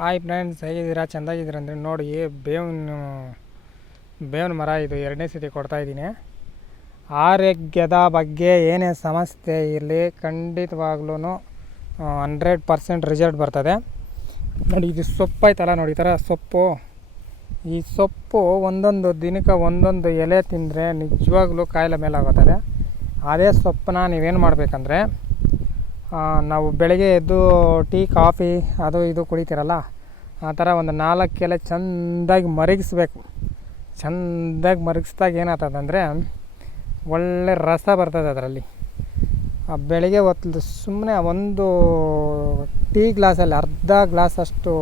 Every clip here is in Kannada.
ಹಾಯ್ ಫ್ರೆಂಡ್ಸ್, ಹೇಗಿದ್ದೀರಾ? ಚೆಂದಾಗಿದ್ದೀರಾ ಅಂದರೆ ನೋಡಿ, ಬೇವಿನ ಮರ ಇದು 2ನೇ ಸತಿ ಕೊಡ್ತಾಯಿದ್ದೀನಿ. ಆರೋಗ್ಯದ ಬಗ್ಗೆ ಏನೇ ಸಮಸ್ಯೆ ಇರಲಿ ಖಂಡಿತವಾಗ್ಲೂ 100% ರಿಸಲ್ಟ್ ಬರ್ತದೆ. ನೋಡಿ, ಇದು ಸೊಪ್ಪು ಆಯ್ತಲ್ಲ, ನೋಡಿ ಈ ಥರ ಸೊಪ್ಪು. ಈ ಸೊಪ್ಪು ಒಂದೊಂದು ದಿನಕ್ಕೆ ಒಂದೊಂದು ಎಲೆ ತಿಂದರೆ ನಿಜವಾಗ್ಲೂ ಕಾಯಿಲೆ ಮೇಲಾಗುತ್ತದೆ. ಅದೇ ಸೊಪ್ಪನ್ನ ನೀವೇನು ಮಾಡಬೇಕಂದ್ರೆ, ನಾವು ಬೆಳಗ್ಗೆ ಎದ್ದು ಟೀ ಕಾಫಿ ಅದು ಇದು ಕುಡಿತೀರಲ್ಲ, ಆ ಥರ ಒಂದು 4 ಎಲೆ ಚೆಂದಾಗಿ ಮರಗಿಸ್ಬೇಕು. ಚೆಂದಾಗಿ ಮರಗಿಸ್ದಾಗ ಏನಾಗ್ತದಂದರೆ ಒಳ್ಳೆ ರಸ ಬರ್ತದೆ ಅದರಲ್ಲಿ. ಬೆಳಗ್ಗೆ ಹೊತ್ತು ಸುಮ್ಮನೆ ಒಂದು ಟೀ ಗ್ಲಾಸಲ್ಲಿ ಅರ್ಧ ಗ್ಲಾಸಷ್ಟು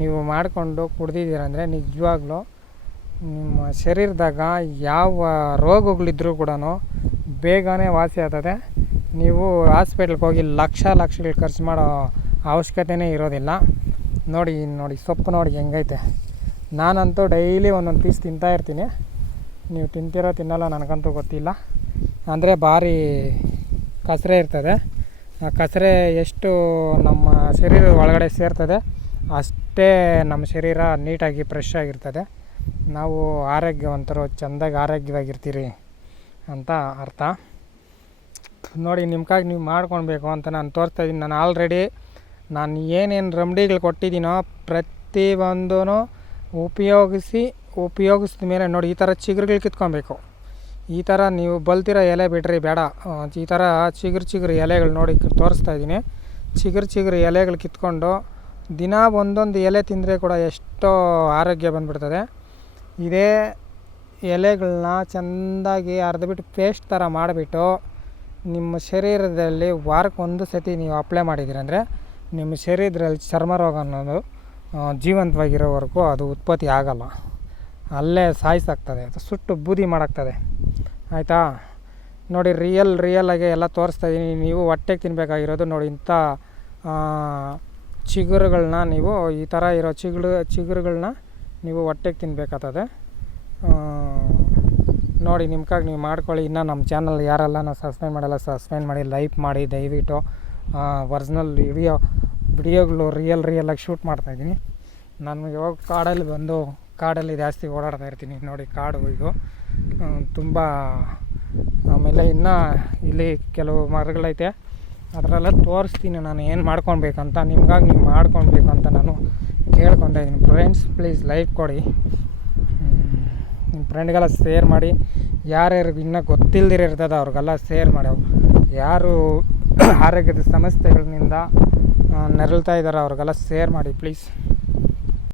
ನೀವು ಮಾಡಿಕೊಂಡು ಕುಡ್ದಿದ್ದೀರಂದರೆ ನಿಜವಾಗ್ಲೂ ನಿಮ್ಮ ಶರೀರದಾಗ ಯಾವ ರೋಗಗಳಿದ್ರೂ ಕೂಡ ಬೇಗನೆ ವಾಸಿ ಆಗ್ತದೆ. ನೀವು ಹಾಸ್ಪಿಟ್ಲಿಗೆ ಹೋಗಿ ಲಕ್ಷಗಳು ಖರ್ಚು ಮಾಡೋ ಅವಶ್ಯಕತೆಯೇ ಇರೋದಿಲ್ಲ. ನೋಡಿ ಸೊಪ್ಪು ನೋಡಿ ಹೆಂಗೈತೆ. ನಾನಂತೂ ಡೈಲಿ ಒಂದೊಂದು ಪೀಸ್ ತಿಂತಾಯಿರ್ತೀನಿ. ನೀವು ತಿಂತೀರೋ ತಿನ್ನಲ್ಲ ನನಗಂತೂ ಗೊತ್ತಿಲ್ಲ. ಅಂದರೆ ಭಾರಿ ಕಸರೆ ಇರ್ತದೆ. ಆ ಕಸರೆ ಎಷ್ಟು ನಮ್ಮ ಶರೀರದ ಒಳಗಡೆ ಸೇರ್ತದೆ ಅಷ್ಟೇ ನಮ್ಮ ಶರೀರ ನೀಟಾಗಿ ಫ್ರೆಶ್ ಆಗಿರ್ತದೆ. ನಾವು ಆರೋಗ್ಯವಂತರು, ಚೆಂದಾಗಿ ಆರೋಗ್ಯವಾಗಿರ್ತೀರಿ ಅಂತ ಅರ್ಥ. ನೋಡಿ, ನಿಮ್ಗಾಗಿ ನೀವು ಮಾಡ್ಕೊಳ್ಬೇಕು ಅಂತ ನಾನು ತೋರಿಸ್ತಾಯಿದ್ದೀನಿ. ನಾನು ಆಲ್ರೆಡಿ ಏನೇನು ರೆಮಿಡಿಗಳು ಕೊಟ್ಟಿದ್ದೀನೋ ಪ್ರತಿಯೊಂದೂ ಉಪಯೋಗಿಸಿದ ಮೇಲೆ ನೋಡಿ, ಈ ಥರ ಚಿಗುರುಗಳು ಕಿತ್ಕೊಬೇಕು. ಈ ಥರ ನೀವು ಬಲ್ತಿರೋ ಎಲೆ ಬಿಡ್ರಿ ಬೇಡ. ಈ ಥರ ಚಿಗುರು ಎಲೆಗಳು ನೋಡಿ ತೋರಿಸ್ತಾಯಿದ್ದೀನಿ. ಚಿಗುರು ಎಲೆಗಳು ಕಿತ್ಕೊಂಡು ದಿನ ಒಂದೊಂದು ಎಲೆ ತಿಂದರೆ ಕೂಡ ಎಷ್ಟೋ ಆರೋಗ್ಯ ಬಂದುಬಿಡ್ತದೆ. ಇದೇ ಎಲೆಗಳನ್ನ ಚೆಂದಾಗಿ ಅರ್ಧಬಿಟ್ಟು ಪೇಸ್ಟ್ ಥರ ಮಾಡಿಬಿಟ್ಟು ನಿಮ್ಮ ಶರೀರದಲ್ಲಿ ವಾರಕ್ಕೆ 1 ಸತಿ ನೀವು ಅಪ್ಲೈ ಮಾಡಿದ್ದೀರಂದರೆ ನಿಮ್ಮ ಶರೀರದಲ್ಲಿ ಚರ್ಮ ರೋಗ ಅನ್ನೋದು ಜೀವಂತವಾಗಿರೋವರೆಗೂ ಅದು ಉತ್ಪತ್ತಿ ಆಗಲ್ಲ. ಅಲ್ಲೇ ಸಾಯಿಸಾಗ್ತದೆ, ಸುಟ್ಟು ಬೂದಿ ಮಾಡಾಗ್ತದೆ. ಆಯಿತಾ? ನೋಡಿ, ರಿಯಲಾಗಿ ಎಲ್ಲ ತೋರಿಸ್ತಾಯಿದ್ದೀನಿ. ನೀವು ಹೊಟ್ಟೆಗೆ ತಿನ್ನಬೇಕಾಗಿರೋದು ನೋಡಿ, ಇಂಥ ಚಿಗುರುಗಳನ್ನ ನೀವು ಈ ಥರ ಇರೋ ಚಿಗುರುಗಳನ್ನ ನೀವು ಹೊಟ್ಟೆಗೆ ತಿನ್ನಬೇಕಾಗ್ತದೆ. ನೋಡಿ, ನಿಮ್ಗಾಗಿ ನೀವು ಮಾಡ್ಕೊಳ್ಳಿ. ಇನ್ನು ನಮ್ಮ ಚಾನಲ್ ಯಾರೆಲ್ಲ ನಾವು ಸಬ್ಸ್ಕ್ರೈಬ್ ಮಾಡಲ್ಲ, ಸಬ್ಸ್ಕ್ರೈಬ್ ಮಾಡಿ, ಲೈಕ್ ಮಾಡಿ ದಯವಿಟ್ಟು. ಒರಿಜಿನಲ್ ವಿಡಿಯೋಗಳು ರಿಯಲಾಗಿ ಶೂಟ್ ಮಾಡ್ತಾಯಿದ್ದೀನಿ. ನಾನು ಯಾವಾಗ ಕಾಡಲ್ಲಿ ಜಾಸ್ತಿ ಓಡಾಡ್ತಾ ಇರ್ತೀನಿ. ನೋಡಿ, ಕಾಡು ಇದು ತುಂಬ. ಆಮೇಲೆ ಇನ್ನು ಇಲ್ಲಿ ಕೆಲವು ಮರಗಳೈತೆ, ಅದರೆಲ್ಲ ತೋರಿಸ್ತೀನಿ ನಾನು ಏನು ಮಾಡ್ಕೊಳ್ಬೇಕಂತ. ನಿಮ್ಗಾಗಿ ನೀವು ಮಾಡ್ಕೊಳ್ಬೇಕು ಅಂತ ನಾನು ಕೇಳ್ಕೊತಾ ಇದ್ದೀನಿ. ಫ್ರೆಂಡ್ಸ್, ಪ್ಲೀಸ್ ಲೈಕ್ ಕೊಡಿ, ನಿಮ್ಮ ಫ್ರೆಂಡ್ಗೆಲ್ಲ ಶೇರ್ ಮಾಡಿ. ಯಾರ್ಯಾರಿಗೆ ಇನ್ನೂ ಗೊತ್ತಿಲ್ಲದಿರೋ ಇರ್ತದೆ ಅವ್ರಿಗೆಲ್ಲ ಶೇರ್ ಮಾಡಿ. ಯಾರು ಆರೋಗ್ಯದ ಸಮಸ್ಯೆಗಳಿಂದ ನರಳ್ತಾ ಇದ್ದಾರೆ ಅವ್ರಿಗೆಲ್ಲ ಶೇರ್ ಮಾಡಿ ಪ್ಲೀಸ್.